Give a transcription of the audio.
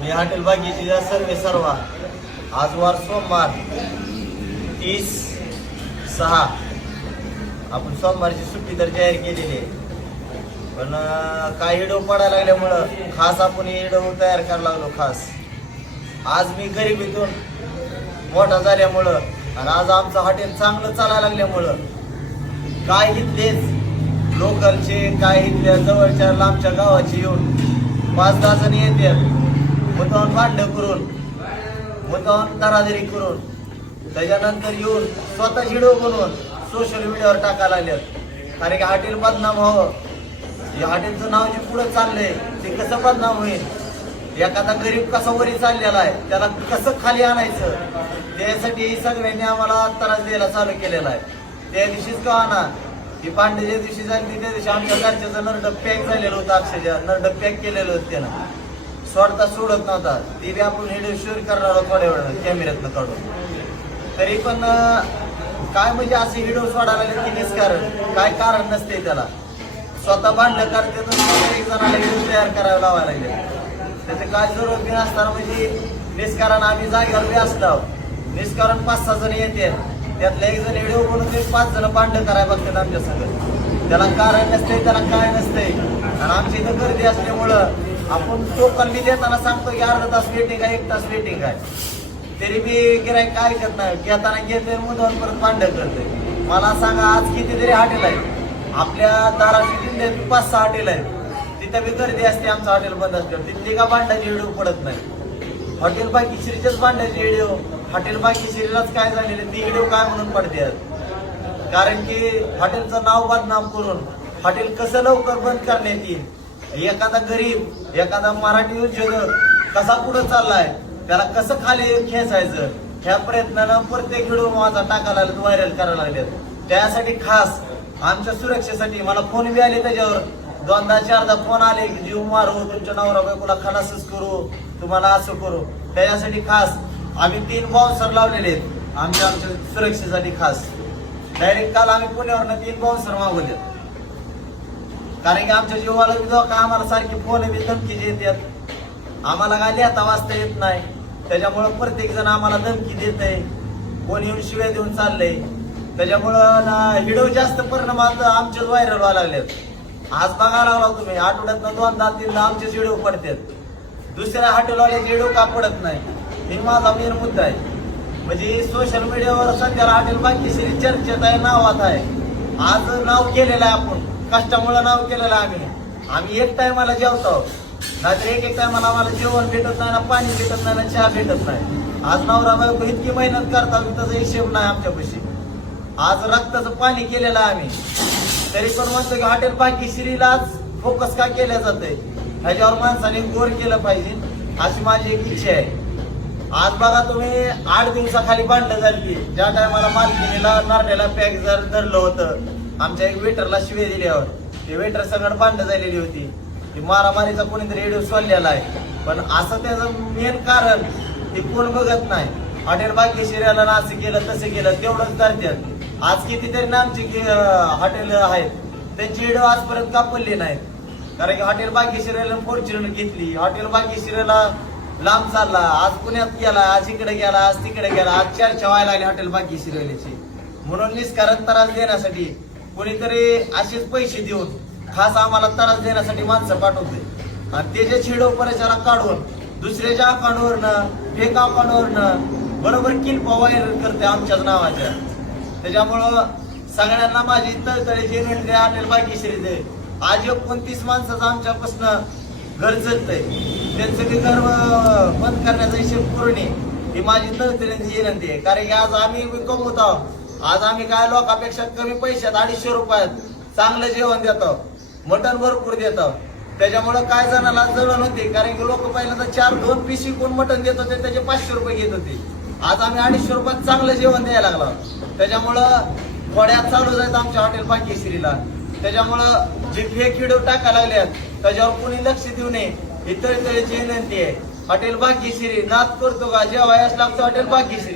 मी hotel बागेची सर्वे सर्वा. आज वार सोमवार तीस सहा. आपण सोमवारची सुट्टी तर जाहीर केलेली आहे. पण काय काही हिडो पडायला लागल्यामुळं खास आपण हिडो तयार करायला लागलो खास. आज मी गरिबीतून मोठा झाल्यामुळं आणि आज आमचं हॉटेल चांगलं चालायला लागल्यामुळं काय इथलेच लोकलचे काय इथल्या जवळच्या लांबच्या गावाचे येऊन पाच दहा जण येतात मुद्दावून भांडण करून मुद्दावून दरादरी करून त्याच्यानंतर येऊन स्वतः व्हिडिओ बनवून सोशल मीडियावर टाकायला लागल्यात कारण की हॉटेल बदनाम व्हावं. हे हॉटेलचं नाव जे पुढे चाललंय ते कसं बदनाम होईल? एखादा गरीब कसा वरी चाललेला आहे त्याला कसं खाली आणायचं? त्यासाठी सगळ्यांनी आम्हाला त्रास द्यायला चालू केलेला आहे. त्या दिवशीच का आणा ती पांडे ज्या दिवशी झाली त्या दिवशी आमच्या घरच्याचं नरड पॅक झालेलं होतं अक्षरशः. नरड पॅक केलेलं होतं त्यानं. सोडता सोडत नव्हता. ती बी आपण व्हिडिओ शूट करणार आहोत थोड्या वेळानं कॅमेऱ्यातनं काढून. तरी पण काय म्हणजे असे व्हिडिओ सोडायला लागले की कारण काय कारण नसते त्याला. स्वतः भांडणं करते तर एक जणाला व्हिडिओ तयार करायला लावायला लागले. त्याचे काय जरूर बी असताना म्हणजे निष्कारण आम्ही जागेवर बी असलो. निष्कारण पाच सहा जण येते. त्यातल्या एक जण व्हिडिओ बनून ते पाच जण भांडण करायला बघतात आमच्या सगळं त्याला कारण नसते त्याला काय नसते. आणि आमची इथं गर्दी असल्यामुळं आपण टोकन बी देताना सांगतो की अर्धा तास वेटिंग आहे एक तास वेटिंग आहे. तरी मी गिराय काय करणार नाही घेताना घेतले मुदवून परत भांडण करतोय. मला सांगा आज कितीतरी हॉटेल आहे आपल्या धाराशिव जिल्ह्यात पाच सहा हॉटेल आहेत. तिथं बी गर्दी असते आमचं हॉटेल बंद असतं. तिथली का भांडायची व्हिडिओ पडत नाही. हॉटेल बाकीश्रीच्याच भांडायची व्हिडिओ हॉटेल बाकीश्रीलाच काय झालेले ती व्हिडिओ काय म्हणून पडते कारण की हॉटेलचं नाव बदनाम करून हॉटेल कसं लवकर बंद करण्यात येईल? एखादा गरीब एखादा मराठी उद्योजक कसा पुढे चाललाय त्याला कसं खाली खेचायचं ह्या प्रयत्नानं प्रत्येक व्हिडिओ माझा टाकायला लागलेत व्हायरल करायला लागलेत. त्यासाठी खास आमच्या सुरक्षेसाठी मला फोन बी आले त्याच्यावर. दोनदा चारदा फोन आले की जीव मारू तुमच्या नवरा बायकोला खलासच करू तुम्हाला असं करू. त्याच्यासाठी खास आम्ही तीन बाउन्सर लावलेले आहेत. आमच्या आमच्या सुरक्षेसाठी खास. डायरेक्ट काल आम्ही पुण्यावरनं तीन बाउन्सर मागवले कारण की आमच्या जीवाला विधवा का आम्हाला सारखी फोन बी धमकी देतात आम्हाला काय लिहिता वाचता येत नाही. त्याच्यामुळं प्रत्येक जण आम्हाला धमकी देत आहे. कोण येऊन शिव्या देऊन चाललंय. त्याच्यामुळं ना व्हिडिओ जास्त परिणामात आमचेच व्हायरल व्हायला लागलेत. आज बघा लागला तुम्ही आठवड्यात दोनदा तीनदा आमचेच व्हिडिओ पडतात. दुसऱ्या हॉटेलवाले व्हिडिओ का पडत नाही? हे माझा मेन मुद्दा आहे. म्हणजे सोशल मीडियावर सध्याला हॉटेल बाकी चर्चेत आहे नावात आहे. आज नाव केलेलं आहे आपण. कष्टामुळे नाव केलेलं आम्ही. आम्ही एक टायमाला जेवतो. नाहीतर एक एक टायमाला आम्हाला जेवण भेटत नाही ना पाणी भेटत नाही ना चहा भेटत नाही. आज नवरा बायको इतकी मेहनत करतात की त्याचा हिशेब नाही आमच्यापाशी आज रक्ताचं पाणी केलेलं आम्ही. तरी पण म्हणतो की हॉटेल बाकी श्रीलाच फोकस का केल्या जाते ह्याच्यावर माणसाने गोर केलं पाहिजे अशी माझी एक इच्छा आहे. आज बघा तुम्ही आठ दिवसाखाली भांडणं झाली. ज्या टायमाला मालकिनीला नारण्याला पॅक जर धरलं होतं. आमच्या एक वेटरला शिवे दिल्यावर ते वेटर सगळं बांध झालेली होती. ती मारामारीचा कोणीतरी रेडिओ सोडलेला आहे. पण असं त्याचं मेन कारण ते कोण बघत नाही. हॉटेल बाकी ना असं केलं तसं केलं तेवढंच करतात. आज कितीतरी नामची हॉटेल आहेत. त्यांची व्हिडिओ आजपर्यंत कापडली नाहीत. कारण की हॉटेल बाकी शिरायला फॉर्च्युनर घेतली. हॉटेल बाकी लांब चालला. आज पुण्यात गेला आज इकडे गेला आज तिकडे गेला. आज चर्चा व्हायला लागली हॉटेल बाकी शिरवल्याची म्हणून निष्कारण त्रास देण्यासाठी कोणीतरी असेच पैसे देऊन खास आम्हाला त्रास देण्यासाठी माणसं पाठवते आणि त्याच्या छेडो परिचारा काढून दुसऱ्याच्या अकाउंटवरनं फेक अकाउंटवरनं बरोबर किल वायर करते आमच्याच नावाच्या त्याच्यामुळं सगळ्यांना माझी तळतळीची विनंती आहे हॉटेल बाकी आज एकोणतीस माणसाचं आमच्यापासून घर चालतंय त्यांचं ते घर बंद करण्याचा हिशेब पूर्ण ही माझी तळतळीची विनंती आहे. कारण की आज आम्ही कमवत आहोत आज आम्ही काय लोकांपेक्षा कमी पैशात अडीचशे रुपयात चांगलं जेवण देतो. मटण भरपूर देतो. त्याच्यामुळं काय जणाला जळण होते कारण की लोक पहिल्यांदा चार दोन पिशी कोण मटण देत होते त्याचे पाचशे रुपये घेत होते. आज आम्ही अडीचशे रुपयात चांगलं जेवण द्यायला लागलो. त्याच्यामुळं थोड्यात चालू जायचं आमच्या हॉटेल बाकीश्रीला त्याच्यामुळं जे फेक व्हिडिओ टाकायला लागल्यात त्याच्यावर कोणी लक्ष देऊ नये. ही तळतळीची विनंती आहे. हॉटेल बाकीश्री नाद करतो का जेव्हा यास लागतो हॉटेल बाकीश्री